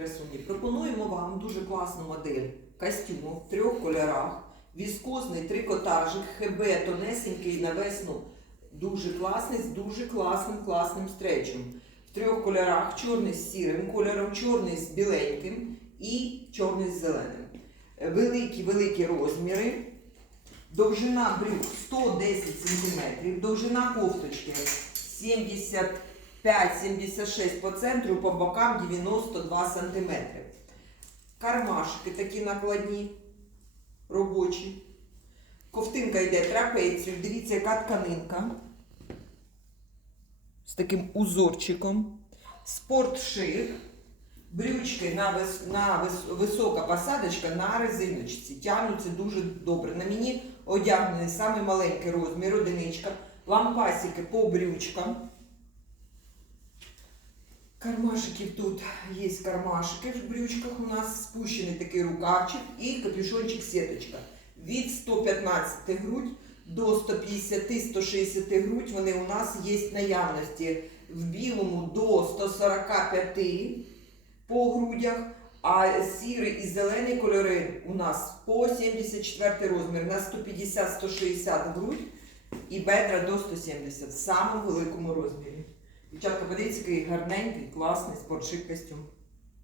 красуні. Пропонуємо вам дуже класну модель костюму в трьох кольорах. Віскозний трикотажик, ХБ тонесенький на весну. Дуже класний, з дуже класним класним стречем. В трьох кольорах: чорний з сірим кольором, чорний з біленьким і чорний з зеленим. Великі великі розміри. Довжина брюк 110 см, довжина кофточки 75-76 по центру, по бокам 92 см. Кармашки такі накладні, робочі. Ковтинка йде трапецію. Дивіться, яка тканинка. З таким узорчиком. Спортшир. Брючки на, вис, на вис, висока посадочка на резиночці. Тягнуться дуже добре. На мені одягнений саме маленький розмір, одиничка. Лампасики по брючкам. Кармашиків тут є кармашики в брючках. У нас спущений такий рукавчик і капюшончик сіточка. Від 115 грудь до 150-160 грудь вони у нас є в наявності в білому до 145 по грудях, а сірий і зелений кольори у нас по 74 розмір на 150-160 грудь і бедра до 170 в самому великому розмірі. Дівчатка, подивіться, який гарненький, класний спортшик костюм.